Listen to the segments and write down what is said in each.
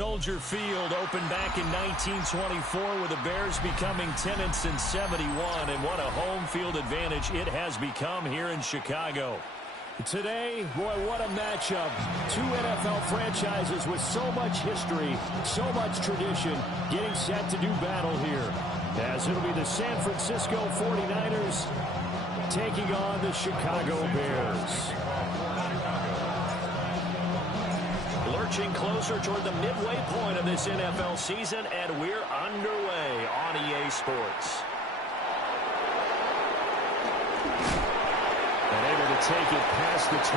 Soldier Field opened back in 1924 with the Bears becoming 10-71, and what a home field advantage it has become here in Chicago. Today, boy, what a matchup. Two NFL franchises with so much history, so much tradition, getting set to do battle here. As it'll be the San Francisco 49ers taking on the Chicago Bears. Lurching closer toward the midway point of this NFL season, and we're underway on EA Sports. And able to take it past the 25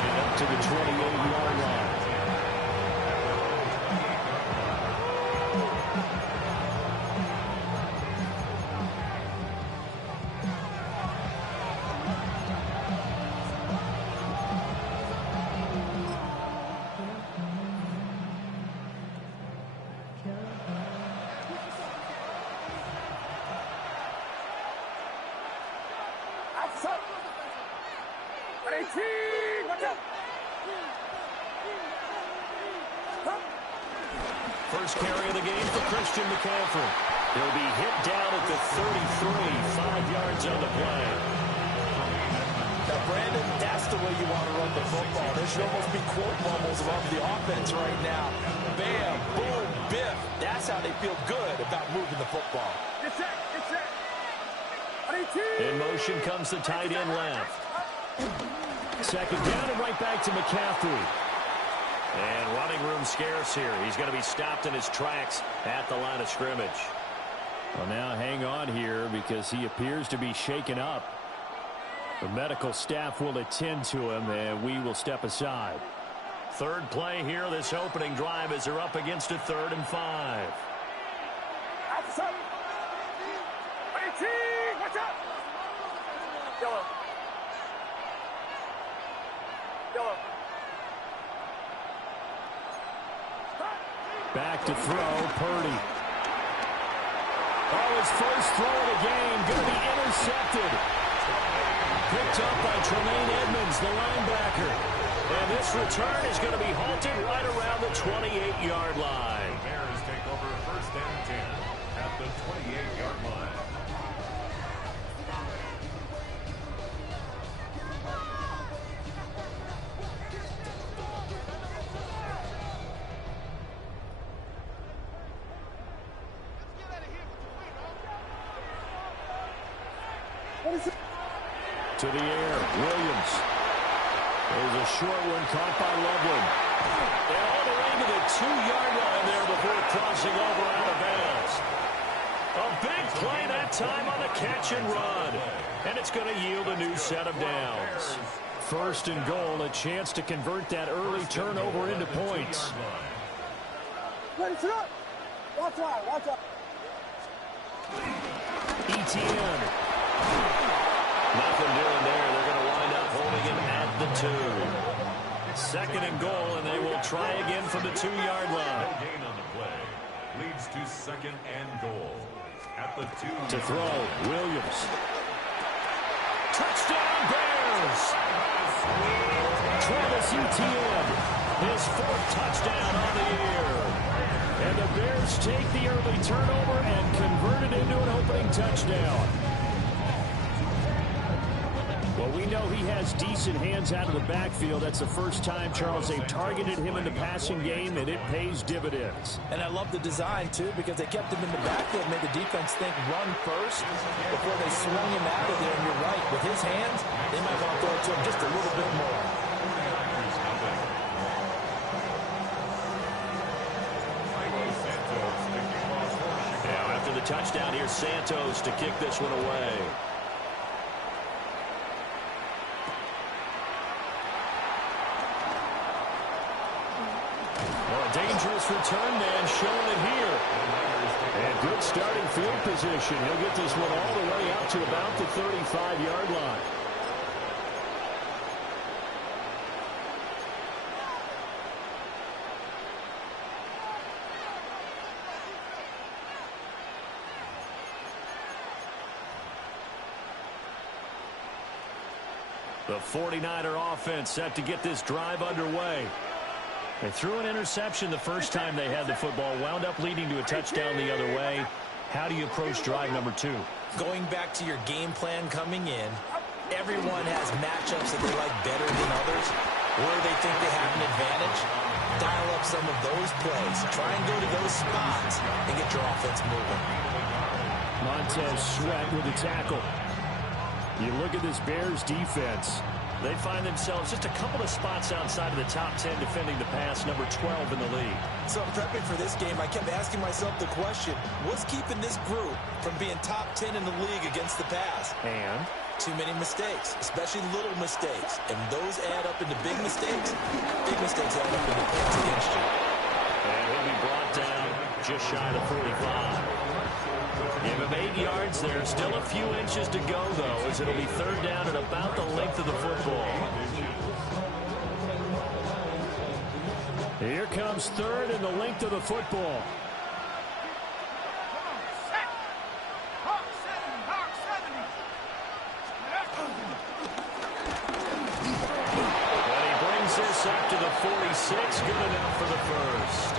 and up to the 28-yard line. First carry of the game for Christian McCaffrey. He'll be hit down at the 33, 5 yards on the play. Now, Brandon, that's the way you want to run the football. There should almost be quote bubbles above the offense right now. Bam, boom, biff. That's how they feel good about moving the football. Get set, get set. In motion comes the tight end left. Second down and right back to McCaffrey. And running room scarce here. He's going to be stopped in his tracks at the line of scrimmage. Well, now hang on here because he appears to be shaken up. The medical staff will attend to him, and we will step aside. Third play here, this opening drive, as they're up against a 3rd and 5. Watch out! Yellow. Yellow. Back to throw, Purdy. Oh, his first throw of the game, going to be intercepted. Picked up by Tremaine Edmonds, the linebacker. And this return is going to be halted right around the 28-yard line. The Bears take over 1st and 10 at the 28-yard line. To the air, Williams. There's a short one caught by Loveland. And all the way to the 2-yard line there before crossing over out of bounds. A big play that time on the catch and run. And it's going to yield a new set of downs. 1st and goal, a chance to convert that early turnover into points. Ready, sit up. Watch out, watch out. ETN. Nothing doing there. They're going to wind up holding him at the 2. 2nd and goal, and they will try again from the 2-yard line. No gain on the play. Leads to 2nd and goal. At the 2. To throw, Williams. Touchdown, Bears! Travis Etienne, his 4th touchdown on the year. And the Bears take the early turnover and convert it into an opening touchdown. Well, we know he has decent hands out of the backfield. That's the first time, Charles, they've targeted him in the passing game, and it pays dividends. And I love the design, too, because they kept him in the backfield, made the defense think run first before they swung him out of there. And you're right, with his hands, they might want to throw it to him just a little bit more. Now, after the touchdown, here's Santos to kick this one away. Dangerous return man showing it here. And good starting field position. He'll get this one all the way out to about the 35-yard line. The 49er offense set to get this drive underway. They threw an interception the first time they had the football, wound up leading to a touchdown the other way. How do you approach drive number 2? Going back to your game plan coming in, everyone has matchups that they like better than others, where they think they have an advantage. Dial up some of those plays. Try and go to those spots and get your offense moving. Montez Sweat with the tackle. You look at this Bears defense. They find themselves just a couple of spots outside of the top 10 defending the pass, number 12 in the league. So prepping for this game, I kept asking myself the question, what's keeping this group from being top 10 in the league against the pass? And? Too many mistakes, especially little mistakes. And those add up into big mistakes. Big mistakes add up into points against you. And he'll be brought down just shy of the 45. Give him 8 yards there. Still a few inches to go, though, as it'll be third down at about the length of the football. Here comes third and the length of the football. And he brings this up to the 46. Good enough for the first.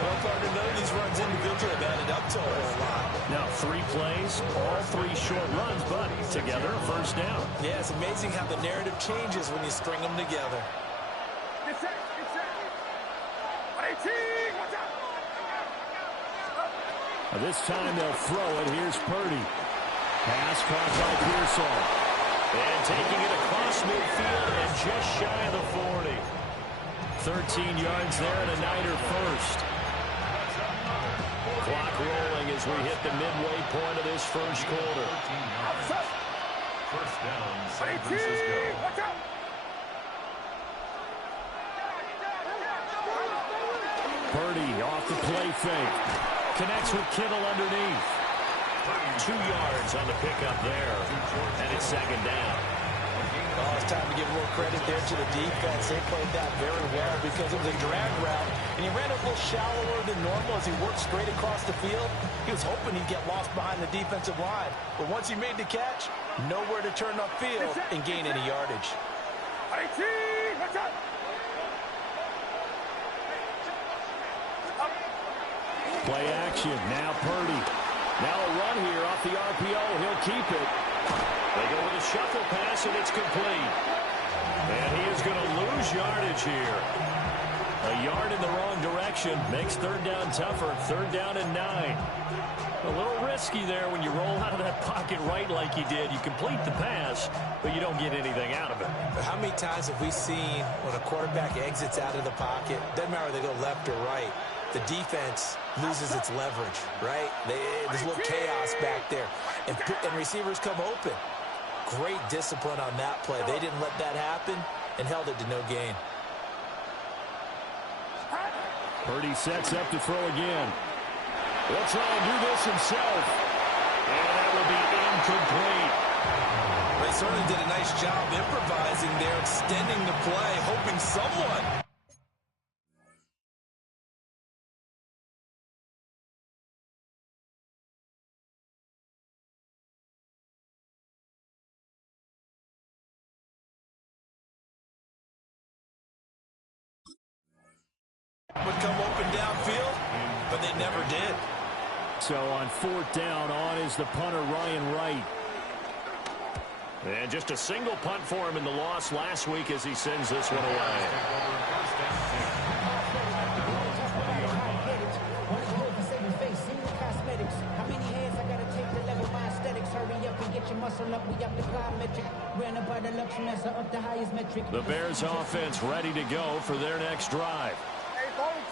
Well, partner, none of these runs individually have added up to a whole lot. Now 3 plays, all 3 short runs, but together a first down. Yeah, it's amazing how the narrative changes when you string them together. This time they'll throw it. Here's Purdy. Pass caught by Pearsall. And taking it across midfield and just shy of the 40. 13 yards there and a Niner first. Clock rolling as we hit the midway point of this first quarter. First down, San Francisco. Purdy off the play fake. Connects with Kittle underneath. 2 yards on the pickup there. And it's second down. Oh, it's time to give more credit there to the defense. They played that very well because it was a drag route, and he ran a little shallower than normal as he worked straight across the field. He was hoping he'd get lost behind the defensive line. But once he made the catch, nowhere to turn upfield and gain any yardage. Play action. Now Purdy. Now a run here off the RPO. He'll keep it. They go with a shuffle pass, and it's complete. And he is going to lose yardage here. A yard in the wrong direction makes third down tougher. Third down and 9. A little risky there when you roll out of that pocket right like he did. You complete the pass, but you don't get anything out of it. But how many times have we seen when a quarterback exits out of the pocket, doesn't matter whether they go left or right, the defense loses its leverage, right? There's a little chaos back there. And receivers come open. Great discipline on that play. They didn't let that happen and held it to no gain. Purdy sets up to throw again. He'll try and do this himself. And that will be incomplete. They certainly did a nice job improvising there, extending the play, hoping someone would come open downfield, but they never did. So on fourth down, on is the punter, Ryan Wright. And just a single punt for him in the loss last week as he sends this one away. The Bears offense ready to go for their next drive.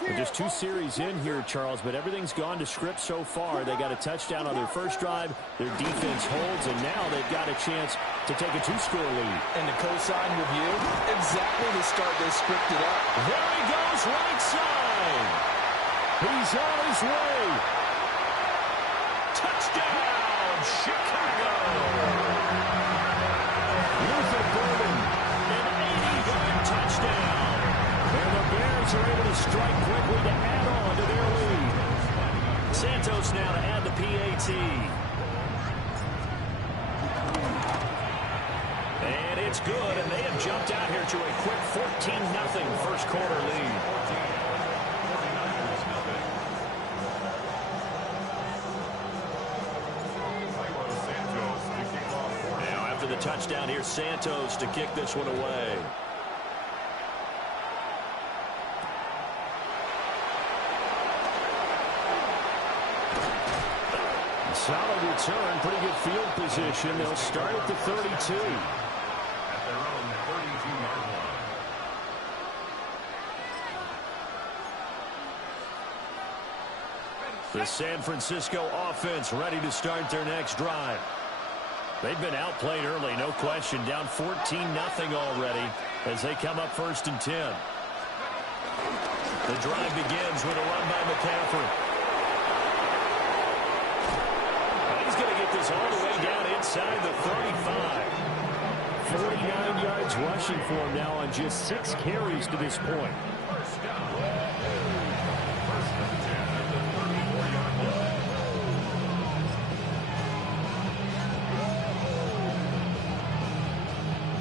They're just 2 series in here, Charles, but everything's gone to script so far. They got a touchdown on their first drive. Their defense holds, and now they've got a chance to take a 2-score lead. And the cosign review, exactly the start they scripted up. There he goes, right side. He's on his way. Touchdown, Chicago. Luther Burden, an 80-yard touchdown. And the Bears are able to strike quickly to add on to their lead. Santos now to add the PAT. And it's good, and they have jumped out here to a quick 14-0 first quarter lead. Now after the touchdown, here's Santos to kick this one away. Solid return, pretty good field position. They'll start at the 32. At their own 32-yard line. The San Francisco offense ready to start their next drive. They've been outplayed early, no question. Down 14-0 already as they come up 1st and 10. The drive begins with a run by McCaffrey. He's going to get this all the way down inside the 35. 49 yards rushing for him now on just 6 carries to this point. First down. First and 10 at the 34-yard line.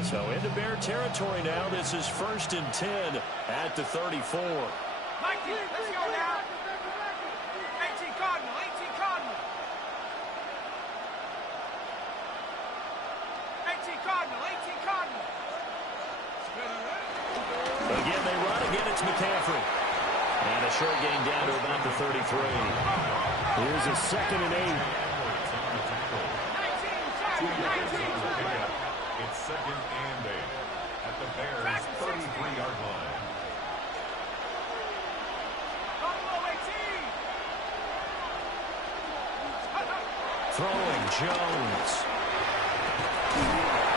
So into Bear territory now. This is 1st and 10 at the 34. Mikey, let's go now. 18 Cardinal, 18 Cardinal. 18 Cardinal, 18 Cardinal. Again, they run. Again, it's McCaffrey. And a short gain down to about the 33. Here's a 2nd and 8. It's 2nd and 8 at the Bears' 33-yard line. Throwing Jones.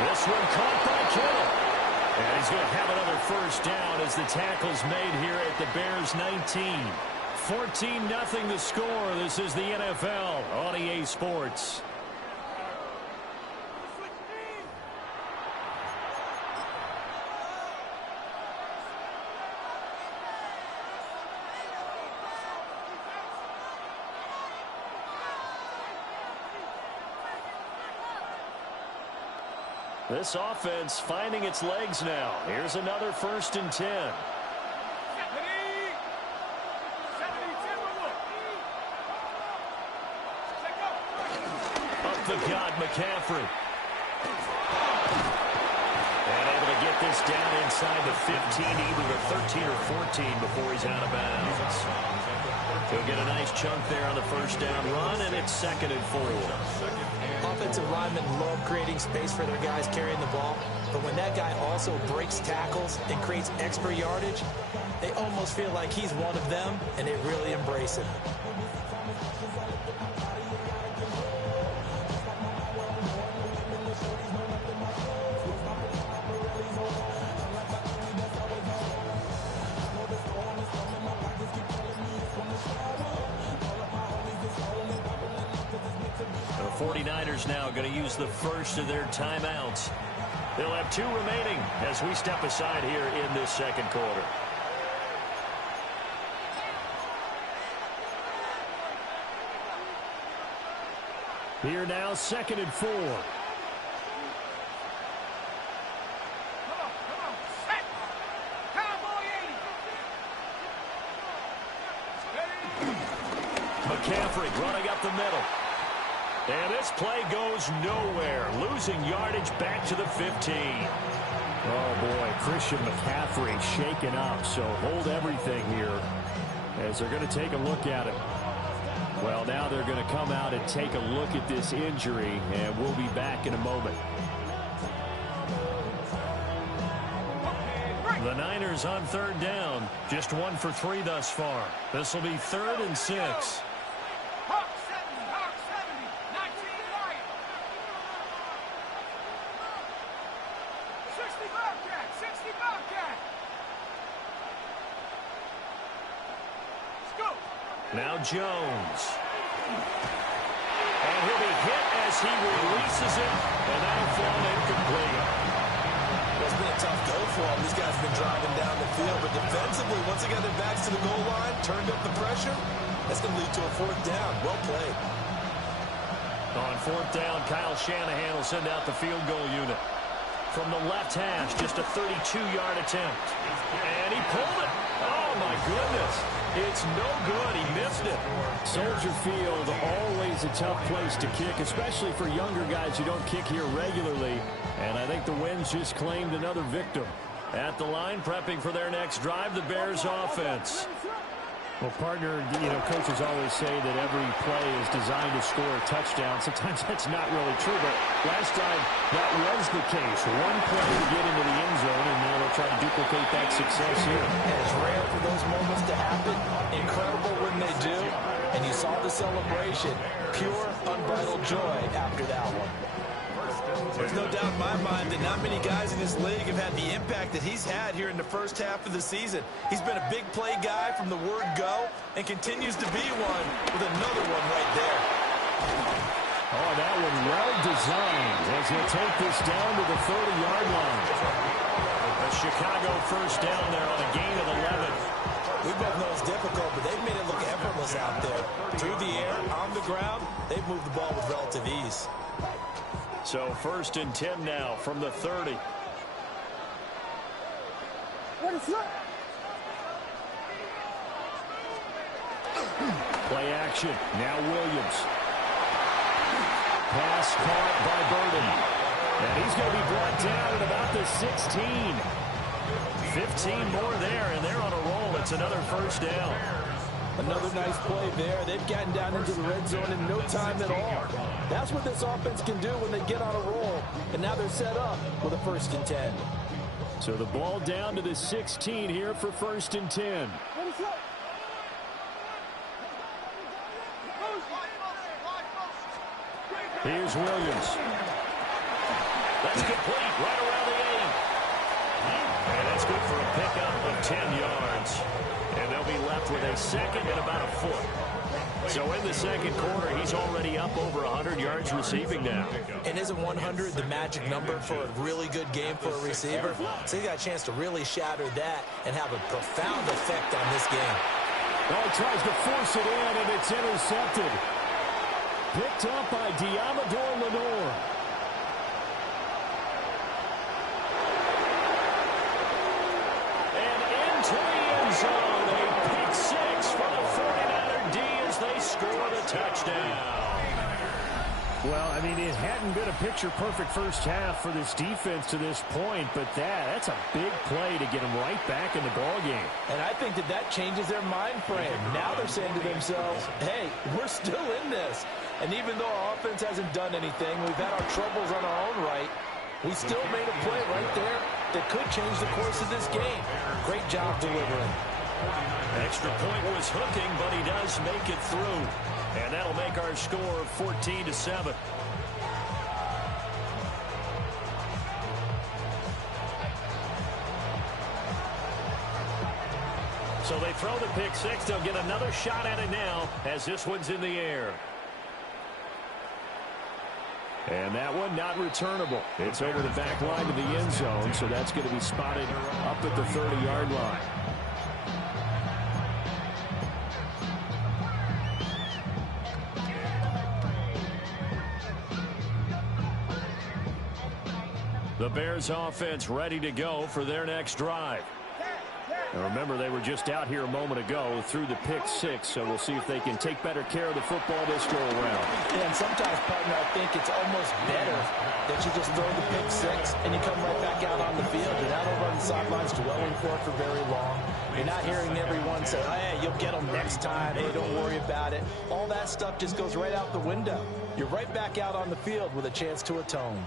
This one caught by Kittle. And he's going to have another first down as the tackle's made here at the Bears' 19. 14-0 the score. This is the NFL on EA Sports. This offense finding its legs now. Here's another 1st and 10. Up the gut, McCaffrey. And able to get this down inside the 15, either the 13 or 14 before he's out of bounds. He'll get a nice chunk there on the first down run, and it's 2nd and 4. Offensive linemen love creating space for their guys carrying the ball, but when that guy also breaks tackles and creates extra yardage, they almost feel like he's one of them, and they really embrace it. The 49ers now going to use the first of their timeouts. They'll have 2 remaining as we step aside here in this 2nd quarter. Here now, 2nd and 4. McCaffrey running up the middle. And this play goes nowhere. Losing yardage back to the 15. Oh, boy, Christian McCaffrey shaken up, so hold everything here as they're going to take a look at it. Well, now they're going to come out and take a look at this injury, and we'll be back in a moment. The Niners on 3rd down. Just 1 for 3 thus far. This will be 3rd and 6. Hawk 70, 19 right. 60 Bobcat, 60 Bobcat. Let's go. Now Jones. And he'll be hit as he releases it, and that'll fall incomplete. It's been a tough go for them. These guys have been driving down the field, but defensively, once they got their backs to the goal line, turned up the pressure, that's going to lead to a 4th down. Well played. On 4th down, Kyle Shanahan will send out the field goal unit. from the left hash, just a 32-yard attempt. And he pulled it. Oh, my goodness. It's no good. He missed it. Soldier Field, always a tough place to kick, especially for younger guys who don't kick here regularly. And I think the Winds just claimed another victim. At the line, prepping for their next drive, the Bears offense. Well, partner, coaches always say that every play is designed to score a touchdown. Sometimes that's not really true, but last time that was the case. One play to get into the end zone, and now they'll try to duplicate that success here. And it's rare for those moments to happen. Incredible when they do. And you saw the celebration. Pure, unbridled joy after that one. There's no doubt in my mind that not many guys in this league have had the impact that he's had here in the first half of the season. He's been a big play guy from the word go and continues to be one with another one right there. Oh, that one well designed as he'll take this down to the 30-yard line. A Chicago first down there on a gain of 11. We both know it's difficult, but they've made it look effortless out there. Through the air, on the ground, they've moved the ball with relative ease. So 1st and 10 now from the 30. Play action. Now Williams. Pass caught by Burden. And he's going to be brought down at about the 16. 15 more there, and they're on a roll. It's another first down. Another nice play there. They've gotten down into the red zone in no time at all. That's what this offense can do when they get on a roll. And now they're set up with a 1st and 10. So the ball down to the 16 here for 1st and 10. Here's Williams. That's complete right around the 8. And that's good for a pickup of 10 yards. And they'll be left with a second and about a foot. So in the second quarter, he's already up over 100 yards receiving now. And isn't 100 the magic number for a really good game for a receiver? So he got a chance to really shatter that and have a profound effect on this game. Oh, he tries to force it in, and it's intercepted. Picked up by Diamador Lenore. And into the end zone, a pick 6 for the 49er D as they score the touchdown. Well, I mean, it hadn't been a picture-perfect first half for this defense to this point, but that's a big play to get them right back in the ballgame. And I think that changes their mind frame. Now they're saying to themselves, hey, we're still in this. And even though our offense hasn't done anything, we've had our troubles on our own right, we still made a play right there that could change the course of this game. Great job delivering. Extra point was hooking, but he does make it through. And that'll make our score 14-7. So they throw the pick 6. They'll get another shot at it now as this one's in the air. And that one not returnable. It's over the back line of the end zone, so that's going to be spotted up at the 30-yard line. The Bears offense ready to go for their next drive. Now remember, they were just out here a moment ago through the pick 6, so we'll see if they can take better care of the football this go around. Yeah, and sometimes, partner, I think it's almost better that you just throw the pick 6 and you come right back out on the field. You're not over on the sidelines dwelling for it for very long. You're not hearing everyone say, oh, hey, you'll get them next time. Hey, don't worry about it. All that stuff just goes right out the window. You're right back out on the field with a chance to atone.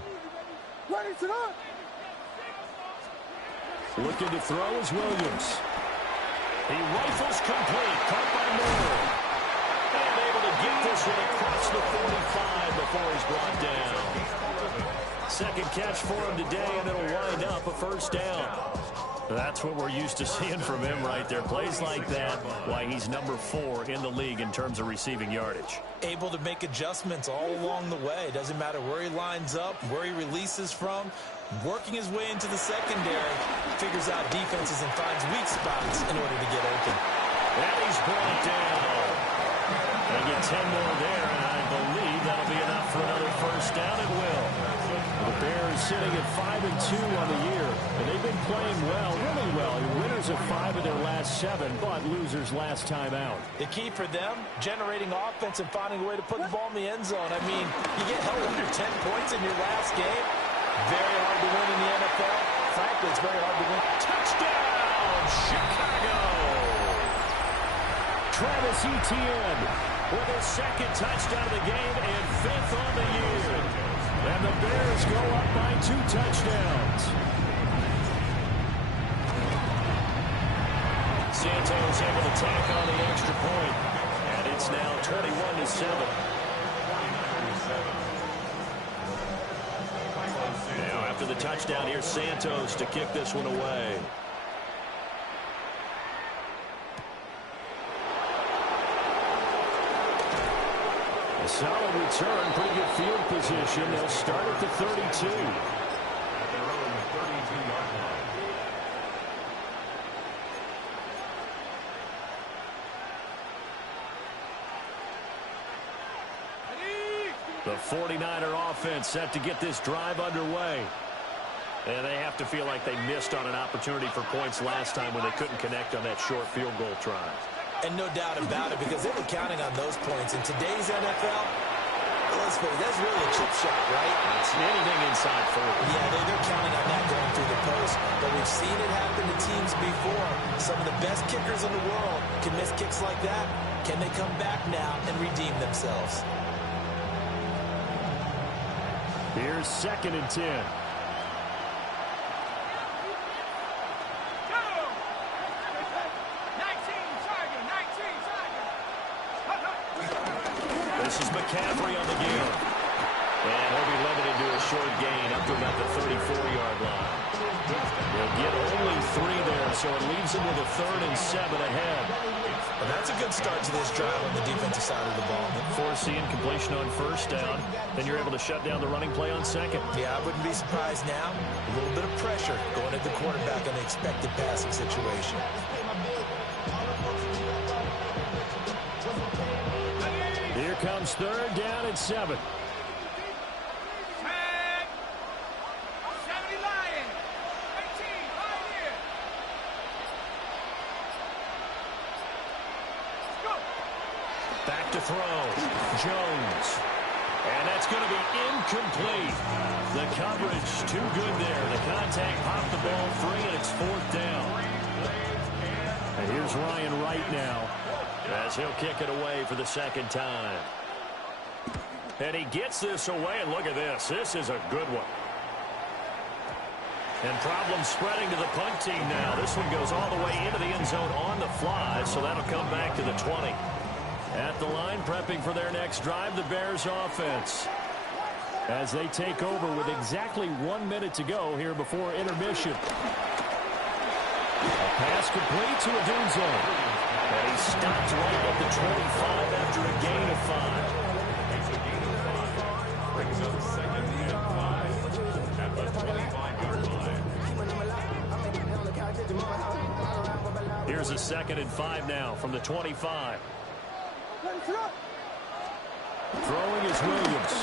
Looking to throw is Williams. He rifles complete. Caught by Moore. And able to get this one across the 45 before he's brought down. Second catch for him today, and it'll wind up a first down. That's what we're used to seeing from him right there. Plays like that, why he's number 4 in the league in terms of receiving yardage. Able to make adjustments all along the way. Doesn't matter where he lines up, where he releases from. Working his way into the secondary, figures out defenses and finds weak spots in order to get open. And he's brought down. They get 10 more there, and I believe that'll be enough for another first down. It will. The Bears sitting at 5-2 on the year, and they've been playing well, really well. Winners of 5 of their last 7, but losers last time out. The key for them, generating offense and finding a way to put the ball in the end zone. I mean, you get held under 10 points in your last game. Very hard to win in the NFL. Frankly, it's very hard to win. Touchdown, Chicago! Travis Etienne with his second touchdown of the game and 5th on the year. And the Bears go up by 2 touchdowns. Santos able to tack on the extra point. And it's now 21-7. Now after the touchdown, here's Santos to kick this one away. A solid return, pretty good field position. They'll start at the 32. At their own 32-yard line. The 49er offense set to get this drive underway. And they have to feel like they missed on an opportunity for points last time when they couldn't connect on that short field goal try. And no doubt about it, because they were counting on those points. In today's NFL, let's face it, that's really a chip shot, right? It's anything inside 40. Yeah, they're counting on that going through the post. But we've seen it happen to teams before. Some of the best kickers in the world can miss kicks like that. Can they come back now and redeem themselves? Here's 2nd and 10. This is McCaffrey on the gear. And he'll be limited to a short gain up to about the 34-yard line. They'll get only 3 there, so it leaves them with a 3rd and 7 ahead. Well, that's a good start to this drive on the defensive side of the ball. Forcing completion on first down. Then you're able to shut down the running play on second. Yeah, I wouldn't be surprised now. A little bit of pressure going at the quarterback in the expected passing situation. Here comes 3rd down and 7. Back to throw. Jones. And that's going to be incomplete. The coverage too good there. The contact popped the ball free, and it's 4th down. And here's Ryan Wright now, as he'll kick it away for the 2nd time. And he gets this away, and look at this. This is a good one. And problems spreading to the punt team now. This one goes all the way into the end zone on the fly, so that'll come back to the 20. At the line, prepping for their next drive, the Bears offense, as they take over with exactly 1 minute to go here before intermission. A pass complete to Odunze. And he stopped right at the 25 after a gain of 5. Brings up 2nd and 5 at the 25-yard line. Here's a 2nd and 5 now from the 25. throwing is Williams.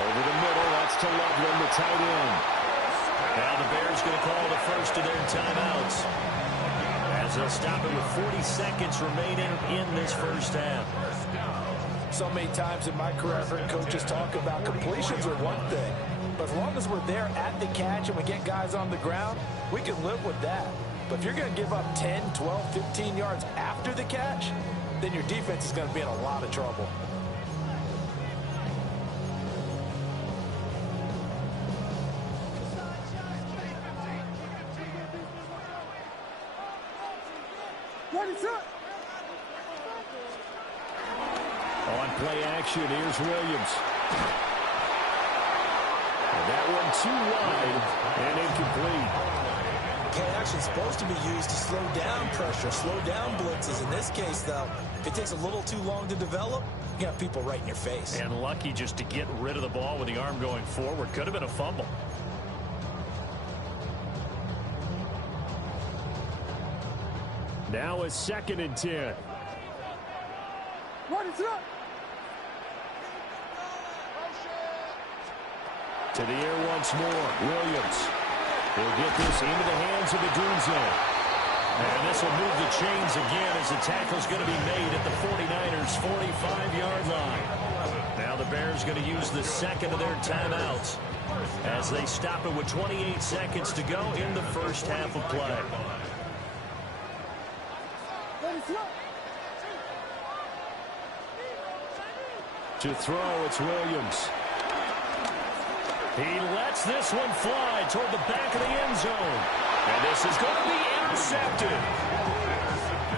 Over the middle, that's to Loveland, the tight end. Now the Bears going to call the first of their timeouts, as they'll stop it with 40 seconds remaining in this first half. So many times in my career, I've heard coaches talk about completions are one thing, but as long as we're there at the catch and we get guys on the ground, we can live with that. But if you're going to give up 10, 12, 15 yards after the catch, then your defense is going to be in a lot of trouble. On play action, here's Williams. And that one too wide and incomplete. Play action is supposed to be used to slow down pressure, slow down blitzes. In this case, though, if it takes a little too long to develop, you got people right in your face. And lucky just to get rid of the ball with the arm going forward. Could have been a fumble. Now a 2nd and 10. To the air once more. Williams. He'll get this into the hands of Odunze. And this will move the chains again as the tackle's going to be made at the 49ers' 45-yard line. Now the Bears going to use the second of their timeouts as they stop it with 28 seconds to go in the first half of play. To throw, it's Williams. He lets this one fly toward the back of the end zone. And this is going to be intercepted.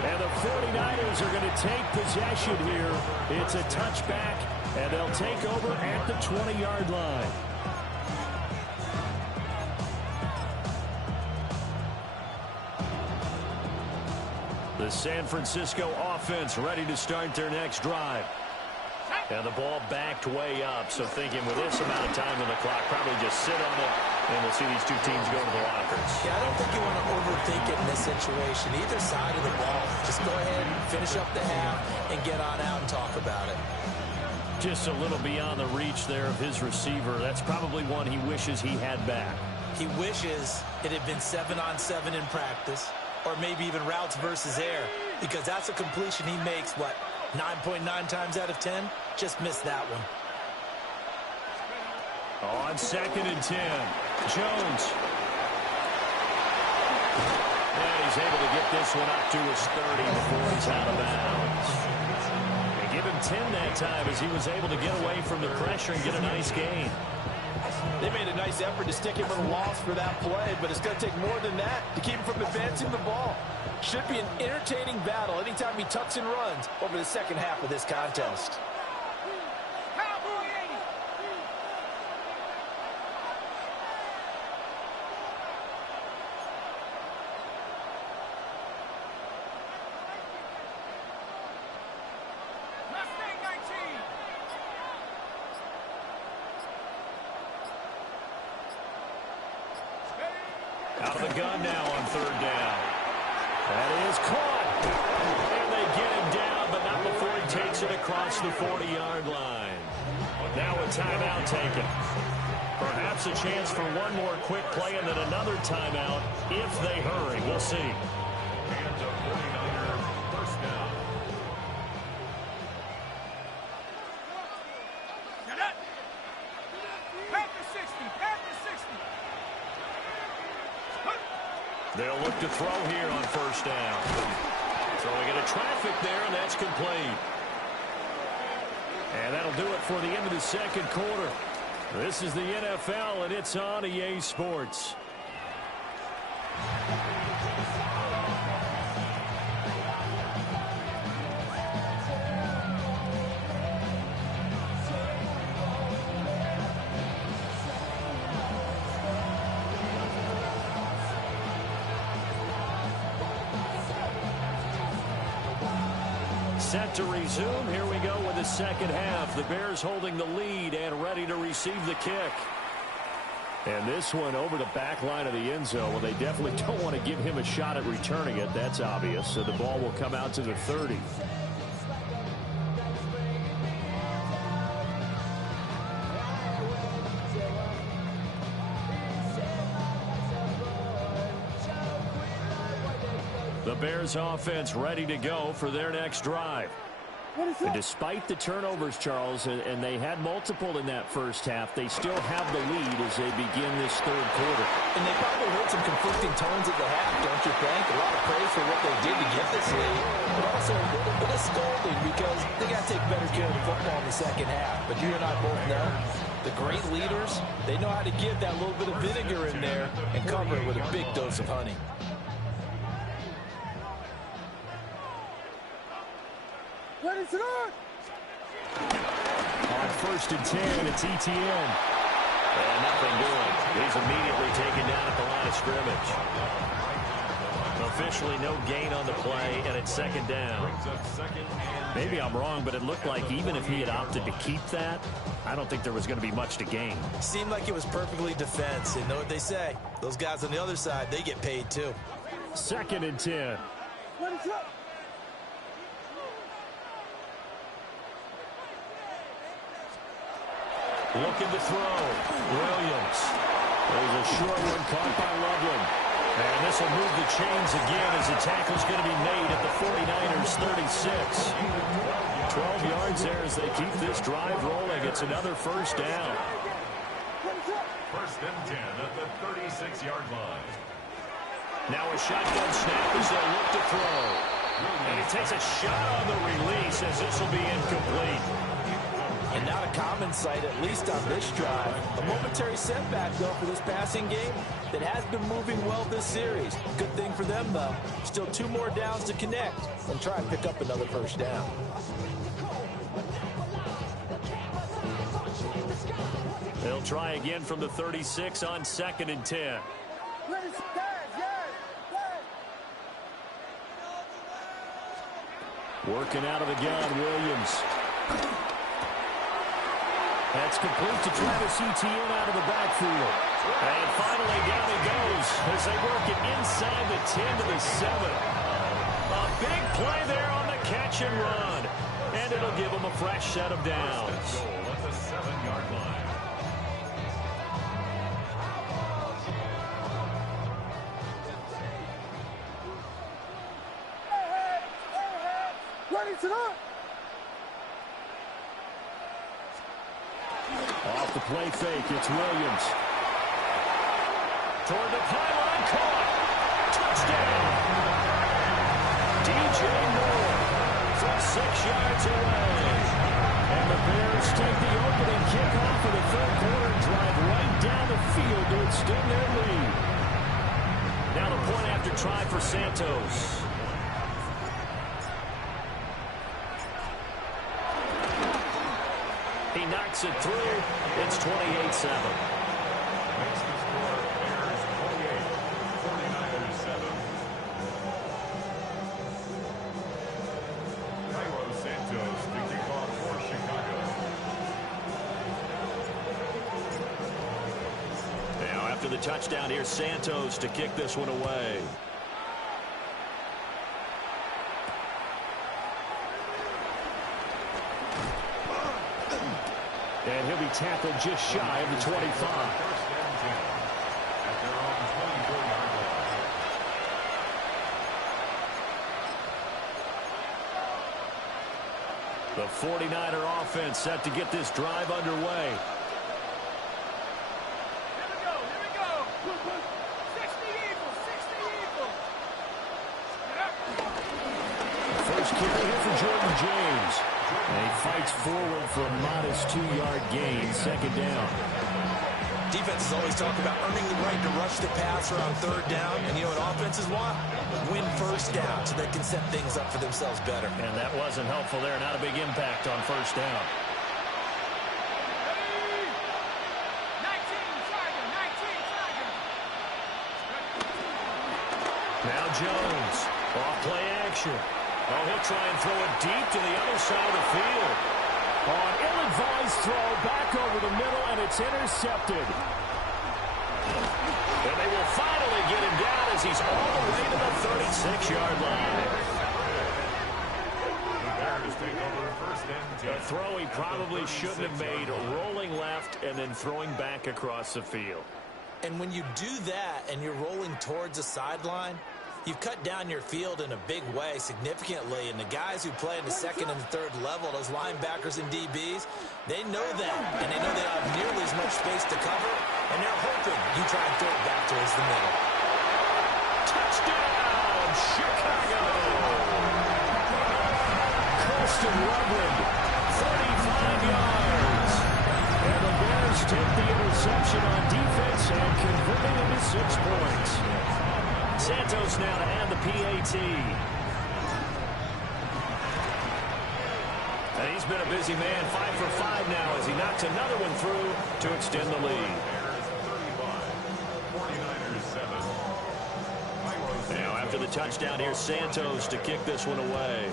And the 49ers are going to take possession here. It's a touchback, and they'll take over at the 20-yard line. The San Francisco offense ready to start their next drive. And the ball backed way up, so thinking with this amount of time on the clock, probably just sit on it, and we'll see these two teams go to the lockers. Yeah, I don't think you want to overthink it in this situation. Either side of the ball, just go ahead and finish up the half and get on out and talk about it. Just a little beyond the reach there of his receiver. That's probably one he wishes he had back. He wishes it had been 7-on-7 in practice, or maybe even routes versus air, because that's a completion he makes, 9.9 times out of 10? Just missed that one. On 2nd and 10, Jones. And he's able to get this one up to his 30 before he's out of bounds. They give him 10 that time as he was able to get away from the pressure and get a nice gain. They made a nice effort to stick him with a loss for that play, but it's going to take more than that to keep him from advancing the ball. Should be an entertaining battle anytime he tucks and runs over the second half of this contest. Out of the gun now on 3rd down. That is caught. And they get him down, but not before he takes it across the 40-yard line. Now a timeout taken. Perhaps a chance for one more quick play and then another timeout if they hurry. We'll see. And a 49er first down. They'll look to throw here on 1st down. Throwing into traffic there, and that's complete. And that'll do it for the end of the 2nd quarter. This is the NFL, and it's on EA Sports. Set to resume. Here we go with the second half. The Bears holding the lead and ready to receive the kick. And this one over the back line of the end zone. Well, they definitely don't want to give him a shot at returning it. That's obvious. So the ball will come out to the 30. The Bears offense ready to go for their next drive. And despite the turnovers, Charles, and they had multiple in that first half, they still have the lead as they begin this 3rd quarter. And they probably heard some conflicting tones at the half, don't you think? A lot of praise for what they did to get this lead, but also a little bit of scolding because they got to take better care of the football in the second half. But you and I both know the great leaders, they know how to give that little bit of vinegar in there and cover it with a big dose of honey. On 1st and 10, it's Etienne. And nothing doing. He's immediately taken down at the line of scrimmage. Officially no gain on the play, and it's 2nd down. Maybe I'm wrong, but it looked like even if he had opted to keep that, I don't think there was going to be much to gain. Seemed like it was perfectly defense. And know what they say? Those guys on the other side, they get paid too. 2nd and 10. Looking to throw. Williams. There's a short one caught by Loveland. And this will move the chains again as the tackle's going to be made at the 49ers 36. 12 yards there as they keep this drive rolling. It's another first down. First and 10 at the 36-yard line. Now a shotgun snap as they look to throw. And he takes a shot on the release as this will be incomplete. And not a common sight, at least on this drive. A momentary setback, though, for this passing game that has been moving well this series. Good thing for them, though. Still 2 more downs to connect and try and pick up another first down. They'll try again from the 36 on 2nd and 10. Working out of the gun, Williams. That's complete to Travis Etienne out of the backfield. And finally down he goes as they work it inside the 10 to the 7. A big play there on the catch and run. And it'll give them a fresh set of downs. Goal at the 7-yard line. Off the play fake, it's Williams. Toward the pylon, caught. Touchdown. DJ Moore from 6 yards away. And the Bears take the opening kickoff of the third quarter and drive right down the field to extend their lead. Now the point after try for Santos. He knocks it through. It's 28-7. Makes the score Bears 28, 49ers 7. Cairo Santos to kick off for Chicago. Now after the touchdown, here's Santos to kick this one away. And he'll be tackled just shy of the 25. First and 10 at their own 24-yard line. The 49er offense set to get this drive underway. Here we go. 60 Eagles. First carry here for Jordan James. And he fights forward for a modest 2-yard gain, 2nd down. Defenses always talk about earning the right to rush the passer on 3rd down. And you know what offenses want? Win first down so they can set things up for themselves better. And that wasn't helpful there. Not a big impact on 1st down. 19 Tiger. Now Jones. Off play action. Oh, he'll try and throw it deep to the other side of the field. On ill-advised throw back over the middle, and it's intercepted. And they will finally get him down as he's all the way to the 36-yard line. The Bears take over first and 10. A throw he probably shouldn't have made, rolling left and then throwing back across the field. And when you do that and you're rolling towards the sideline, you've cut down your field in a big way significantly, and the guys who play in the 2nd and 3rd level, those linebackers and DBs, they know that, and they know they don't have nearly as much space to cover, and they're hoping you try and throw it back towards the middle. Touchdown, Chicago! Colston Loveland, 35 yards. And the Bears take the interception on defense and convert it into 6 points. Santos now to add the PAT. And he's been a busy man, 5 for 5 now as he knocks another one through to extend the lead. Bears 35, 49ers 7. Now after the touchdown, here's Santos to kick this one away.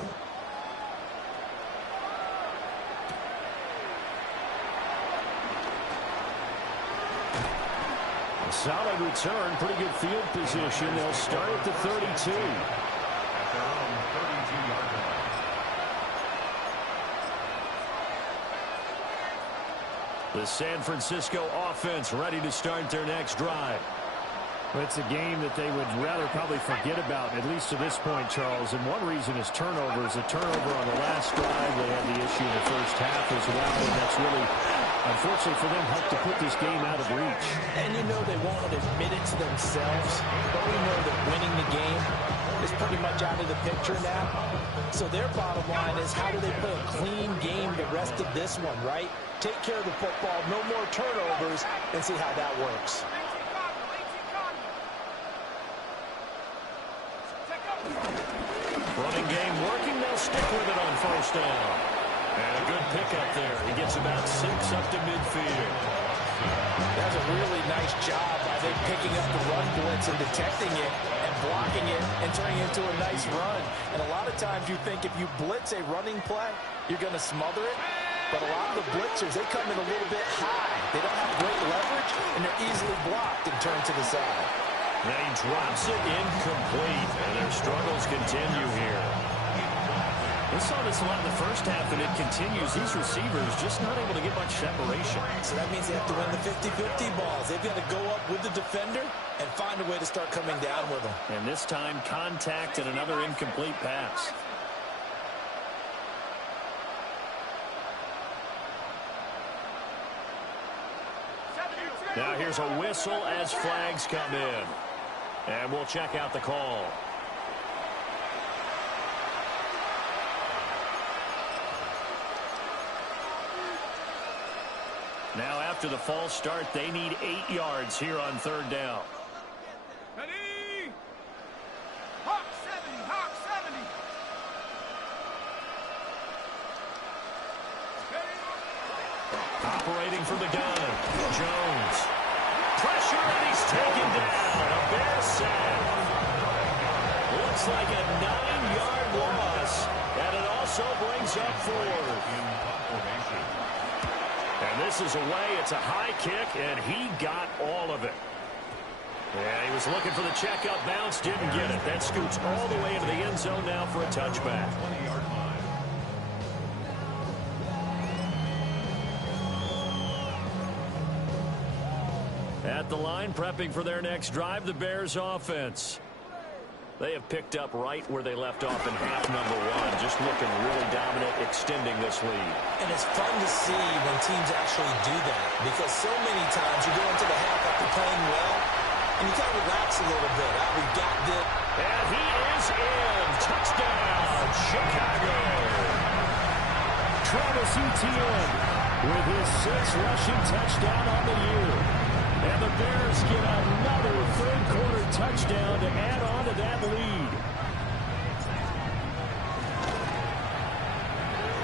Solid return, pretty good field position. They'll start at the 32. At their own 32-yard line. The San Francisco offense ready to start their next drive. It's a game that they would rather probably forget about, at least to this point, Charles. And one reason is turnovers. A turnover on the last drive. They had the issue in the first half as well. And that's really, unfortunately for them, helped to put this game out of reach. And you know they won't admit it to themselves, but we know that winning the game is pretty much out of the picture now. So their bottom line is, how do they play a clean game the rest of this one, right? Take care of the football, no more turnovers, and see how that works. Running game working. They'll stick with it on first down. And a good pickup there. He gets about 6 up to midfield. That's a really nice job by them picking up the run blitz and detecting it and blocking it and turning it into a nice run. And a lot of times you think if you blitz a running play, you're going to smother it. But a lot of the blitzers, they come in a little bit high. They don't have great leverage, and they're easily blocked and turned to the side. Now he drops it incomplete, and their struggles continue here. We saw this a lot in the first half, and it continues. These receivers just not able to get much separation. So that means they have to win the 50-50 balls. They've got to go up with the defender and find a way to start coming down with them. And this time, contact and another incomplete pass. Now here's a whistle as flags come in. And we'll check out the call. Now after the false start, they need 8 yards here on third down. Ready? Hawk 70, Hawk 70. Operating from the gun, Jones. Pressure, and he's taken down. A Bear sack. Looks like a 9-yard loss, and it also brings up 4. And this is away. It's a high kick, and he got all of it. Yeah, he was looking for the checkup bounce, didn't get it. That scoots all the way into the end zone now for a touchback. 20-yard line. At the line, prepping for their next drive, the Bears offense. They have picked up right where they left off in half number 1, just looking really dominant, extending this lead. And it's fun to see when teams actually do that, because so many times you go into the half after playing well, and you kind of relax a little bit. We got this. And he is in. Touchdown, Chicago. Travis Etienne with his 6th rushing touchdown on the year. And the Bears get another third-quarter touchdown to add on to that lead.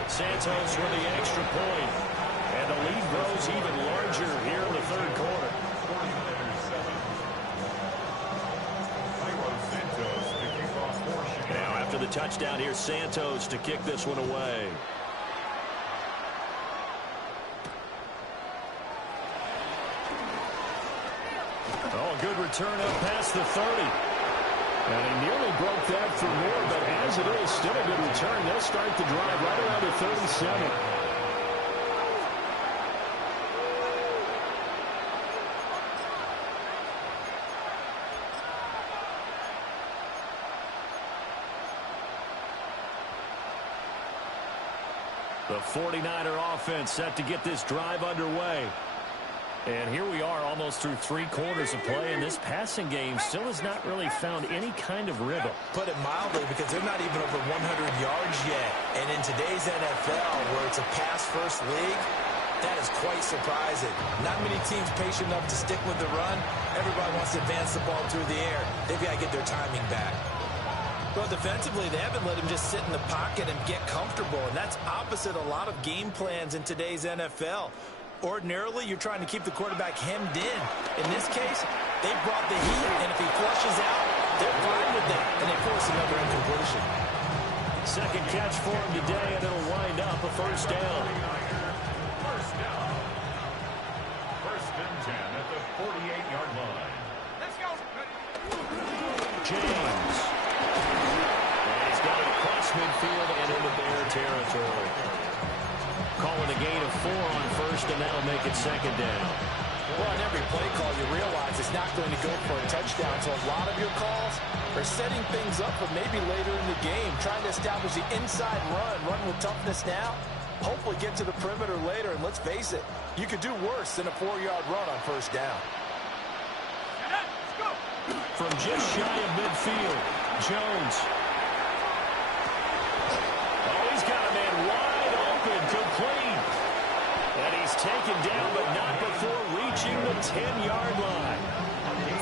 Santos with the extra point. And the lead grows even larger here in the third quarter. 49ers 7. Santos to kick off for Chicago. Now after the touchdown, here's Santos to kick this one away. Oh, good return up past the 30. And he nearly broke that for more, but as it is, still a good return. They'll start the drive right around the 37. The 49er offense set to get this drive underway. And here we are almost through 3 quarters of play, and this passing game still has not really found any kind of rhythm. Put it mildly, because they're not even over 100 yards yet. And in today's NFL, where it's a pass-first league, that is quite surprising. Not many teams patient enough to stick with the run. Everybody wants to advance the ball through the air. They've got to get their timing back. Well, defensively, they haven't let him just sit in the pocket and get comfortable, and that's opposite a lot of game plans in today's NFL. Ordinarily, you're trying to keep the quarterback hemmed in. In this case, they brought the heat, and if he flushes out, they're fine with that, and they force another incompletion. Second catch for him today, and it'll wind up a first down. First down. 1st and 10 at the 48-yard line. Let's go. James. And he's got it across midfield and into Bear territory. Calling a gain of 4 on first, and that'll make it second down. Well, on every play call, you realize it's not going to go for a touchdown. So a lot of your calls are setting things up for maybe later in the game, trying to establish the inside run with toughness now, hopefully get to the perimeter later. And let's face it, you could do worse than a 4-yard run on first down. From just shy of midfield, Jones. Oh, he's got a man wide open, complete. And he's taken down, but not before reaching the 10-yard line.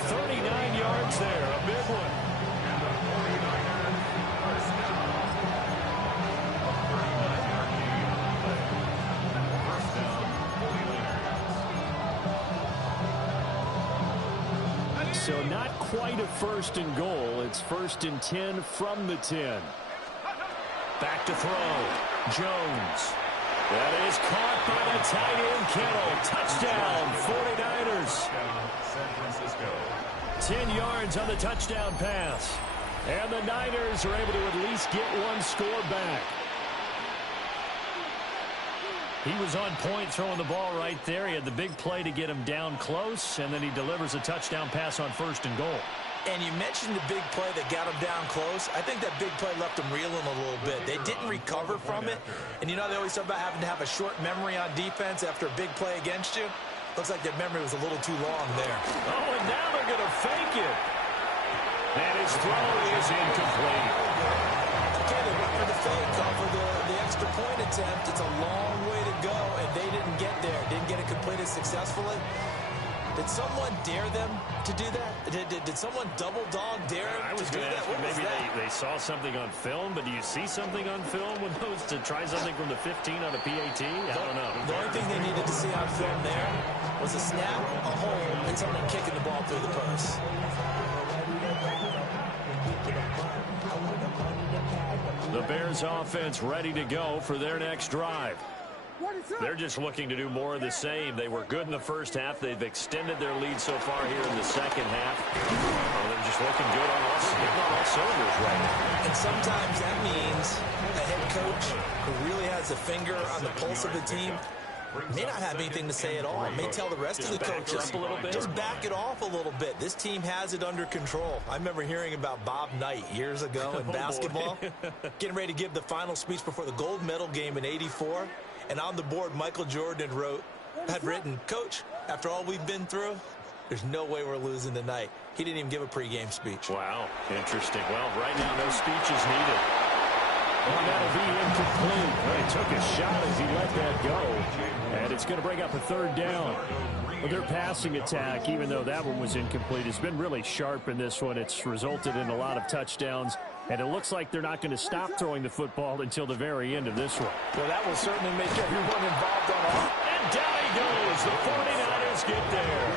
39 yards there, a big one. So not quite a first and goal. It's first and 10 from the 10. Back to throw. Jones. That is caught by the tight end, Kittle. Touchdown, 49ers. San Francisco. 10 yards on the touchdown pass. And the Niners are able to at least get one score back. He was on point throwing the ball right there. He had the big play to get him down close, and then he delivers a touchdown pass on first and goal. And you mentioned the big play that got him down close. I think that big play left him reeling a little bit. They didn't recover from it. And you know they always talk about having to have a short memory on defense after a big play against you. Looks like their memory was a little too long there. Oh, and now they're going to fake it. And his throw is incomplete. Okay, they went for the fake off of the extra point attempt. It's a long way to go, and they didn't get there. Didn't get it completed successfully. Did someone dare them to do that? Did someone double dog dare them to do that? What was maybe that? they saw something on film, but do you see something on film with those to try something from the 15 on a PAT? I don't know. The only thing they needed to see on film there was a snap, a hole, and someone kicking the ball through the post. The Bears offense ready to go for their next drive. They're just looking to do more of the same. They were good in the first half. They've extended their lead so far here in the second half. Oh, they're just looking good on all cylinders right now. And sometimes that means a head coach who really has a finger on the pulse of the team may not have anything to say at all. May tell the rest of the coaches, just back it off a little bit. This team has it under control. I remember hearing about Bob Knight years ago in basketball, getting ready to give the final speech before the gold medal game in '84. And on the board, Michael Jordan had written, "Coach, after all we've been through, there's no way we're losing tonight." He didn't even give a pregame speech. Wow, interesting. Well, right now, no speech is needed. And that'll be incomplete. Well, he took a shot as he let that go. And it's going to bring up a third down. Well, their passing attack, even though that one was incomplete, has been really sharp in this one. It's resulted in a lot of touchdowns. And it looks like they're not going to stop throwing the football until the very end of this one. Well, that will certainly make everyone involved on all. And down he goes. The 49ers get there.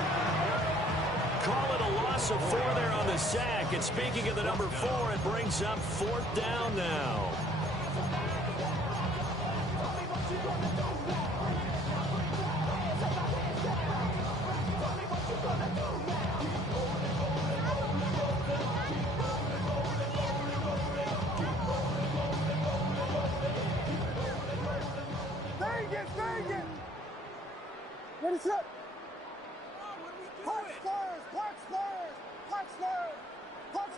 Call it a loss of 4 there on the sack. And speaking of the number 4, it brings up 4th down now. What is up? Clock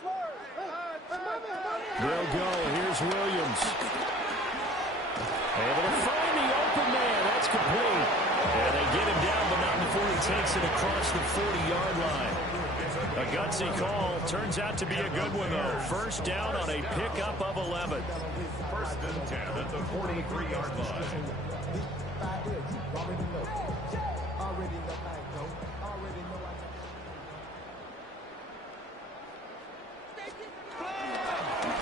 slurs. They'll go. Here's Williams. Able to find the open man. That's complete. And they get him down, but not before he takes it across the 40-yard line. A gutsy call. Turns out to be a good one, though. First down on a pickup of 11. First and 10 at the 43-yard line.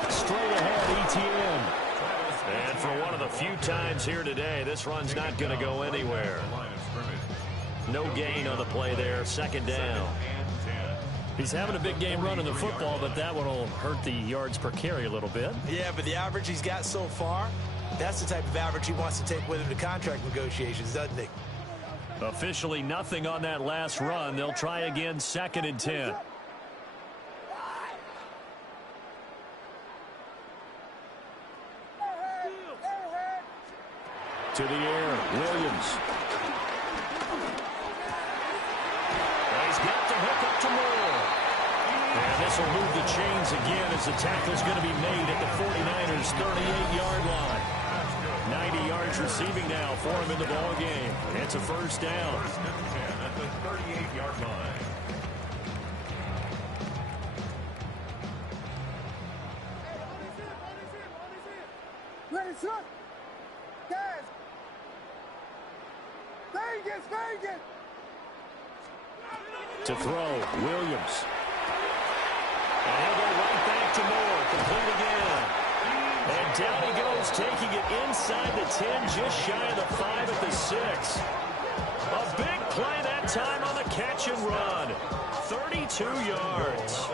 Straight ahead, ETN. And for one of the few times here today, this run's not going to go anywhere. No gain on the play there. Second down. He's having a big game running the football, but that one will hurt the yards per carry a little bit. Yeah, but the average he's got so far, that's the type of average he wants to take with him to contract negotiations, doesn't he? Officially nothing on that last run. They'll try again, 2nd and 10. to the air. Williams. He's got the hook up to Moore. And this will move the chains again as the tackle's going to be made at the 49ers' 38-yard line. 90 yards receiving now for him in the ball game. It's a first down. First and 10 at the 38-yard line. Ready, shot. Gas. Vegas, Vegas. To throw, Williams. And he'll go right back to Moore. Complete again. And down he goes, taking it inside the 10, just shy of the 5 at the 6. A big play that time on the catch and run. 32 yards.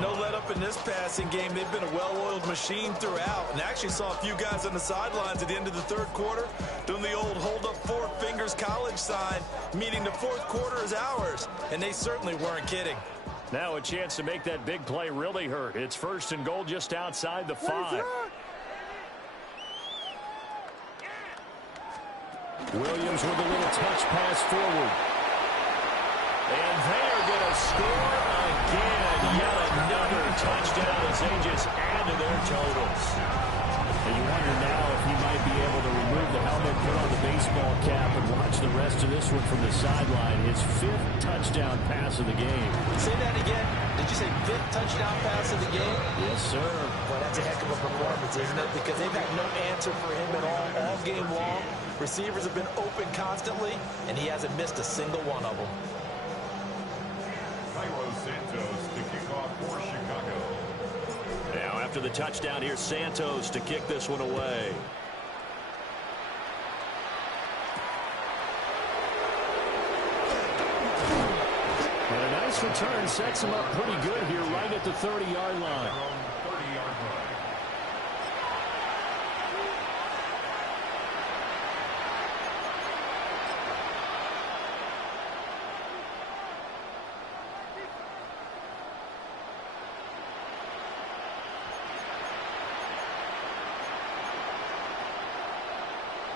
No let up in this passing game. They've been a well-oiled machine throughout. And actually saw a few guys on the sidelines at the end of the third quarter doing the old hold up 4 fingers college sign, meaning the fourth quarter is ours. And they certainly weren't kidding. Now a chance to make that big play really hurt. It's first and goal just outside the 5. Williams with a little touch pass forward. And they are going to score again. Yet another touchdown as they just add to their totals. And you wonder now if he might be able to remove the helmet, put on the baseball cap, and watch the rest of this one from the sideline. His 5th touchdown pass of the game. Say that again. Did you say 5th touchdown pass of the game? Yes, sir. Well, that's a heck of a performance, isn't it? Because they've had no answer for him at all game long. Receivers have been open constantly, and he hasn't missed a single one of them. Cairo Santos to kick off for Chicago. Now after the touchdown, here's Santos to kick this one away. And a nice return sets him up pretty good here right at the 30-yard line. 30-yard line.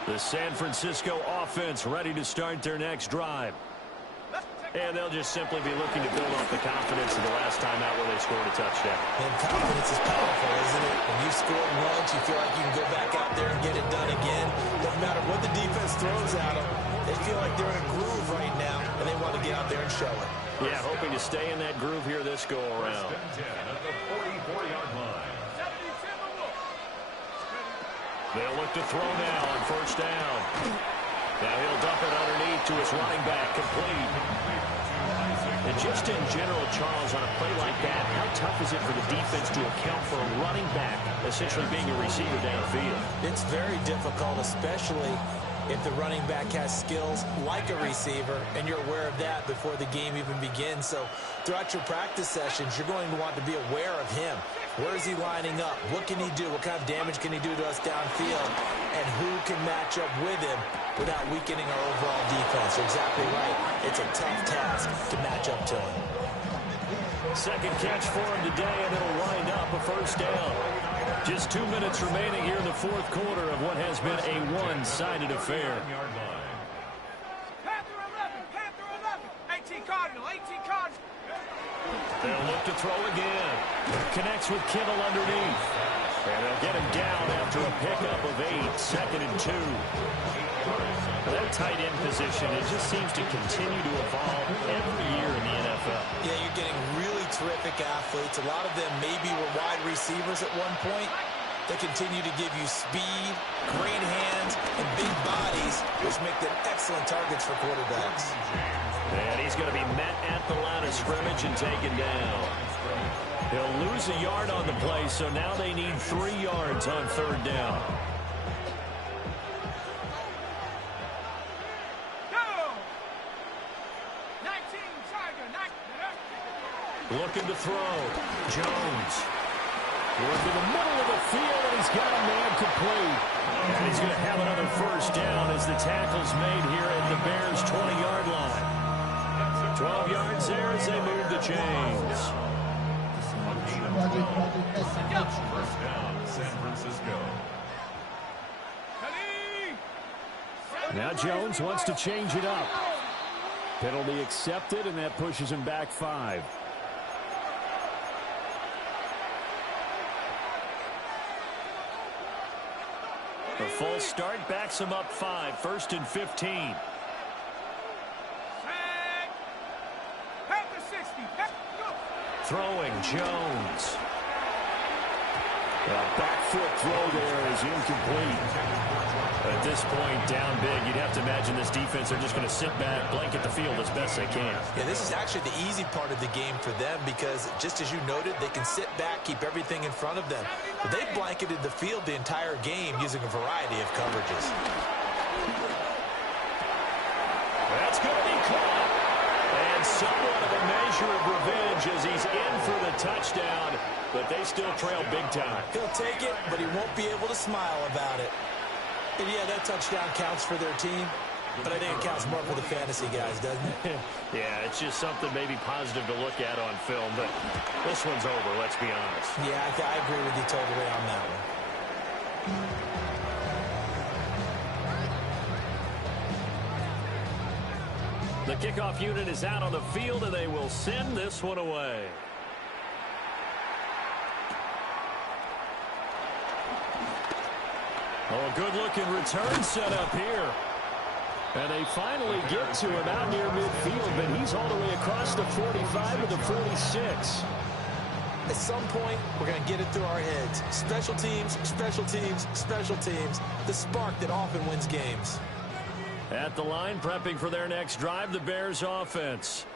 The San Francisco offense ready to start their next drive. And they'll just simply be looking to build off the confidence of the last time out where they scored a touchdown. And confidence is powerful, isn't it? When you score once, you feel like you can go back out there and get it done again. Doesn't matter what the defense throws at them. They feel like they're in a groove right now, and they want to get out there and show it. Yeah, hoping to stay in that groove here this go-around. First and 10 at the 44-yard line. They'll look to throw now on first down. Now he'll dump it underneath to his running back, complete. And just in general, Charles, on a play like that, how tough is it for the defense to account for a running back essentially being a receiver downfield? It's very difficult, especially if the running back has skills like a receiver, and you're aware of that before the game even begins. So throughout your practice sessions, you're going to want to be aware of him. Where is he lining up? What can he do? What kind of damage can he do to us downfield? And who can match up with him without weakening our overall defense? You're exactly right. It's a tough task to match up to him. Second catch for him today, and it'll wind up a first down. Just 2 minutes remaining here in the fourth quarter of what has been a one-sided affair. Panther 11, 18 Cardinal, 18 Cardinal. They'll look to throw again. Connects with Kittle underneath. And they'll get him down after a pickup of 8, 2nd and 2. That tight end position, it just seems to continue to evolve every year in the NFL. Yeah, you're getting really terrific athletes. A lot of them maybe were wide receivers at one point. They continue to give you speed, great hands, and big bodies, which make them excellent targets for quarterbacks. And he's going to be met at the line of scrimmage and taken down. He'll lose a yard on the play, so now they need 3 yards on third down. Looking to throw. Jones. Working in the middle of the field, and he's got a man complete. And he's going to have another first down as the tackle's made here at the Bears' 20-yard line. 12 yards there as they move the chains. First down, San Francisco. Now Jones wants to change it up. Penalty accepted, and that pushes him back 5. The false start backs him up 5. 1st and 15. Throwing Jones. Back foot throw there is incomplete. At this point, down big, you'd have to imagine this defense are just going to sit back, blanket the field as best they can. Yeah, this is actually the easy part of the game for them because, just as you noted, they can sit back, keep everything in front of them. But they've blanketed the field the entire game using a variety of coverages. That's going to be caught. And somewhat of a measure of revenge as he's in for the touchdown, but they still trail big time. He'll take it, but he won't be able to smile about it. And yeah, that touchdown counts for their team, but I think it counts more for the fantasy guys, doesn't it? Yeah, it's just something maybe positive to look at on film, but this one's over, let's be honest. Yeah, I agree with you totally on that one. The kickoff unit is out on the field, and they will send this one away. Oh, a good-looking return set up here. And they finally get to him out near midfield, but he's all the way across the 45 to the 46. At some point, we're going to get it through our heads. Special teams, special teams, special teams. The spark that often wins games. At the line, prepping for their next drive, the Bears offense.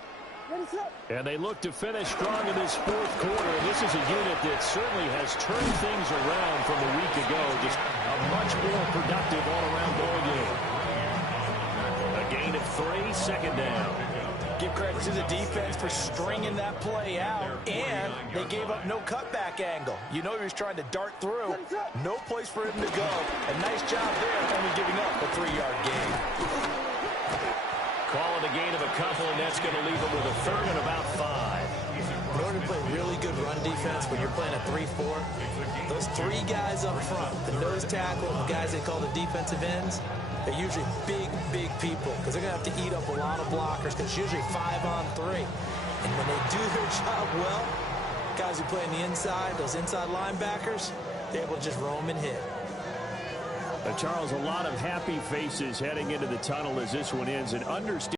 And they look to finish strong in this 4th quarter. And this is a unit that certainly has turned things around from a week ago. Just a much more productive all-around ball game. A gain of 3, 2nd down. Give credit to the defense for stringing that play out, and they gave up no cutback angle. You know he was trying to dart through. No place for him to go. A nice job there, only giving up a 3-yard gain. Calling a gain of a couple, and that's going to leave them with a 3rd and about 5. In order to play really good run defense when you're playing a 3-4, those 3 guys up front, the nose tackle and the guys they call the defensive ends, they're usually big, big people because they're going to have to eat up a lot of blockers because it's usually 5-on-3. And when they do their job well, guys who play on the inside, those inside linebackers, they're able to just roam and hit. Charles, a lot of happy faces heading into the tunnel as this one ends, and understand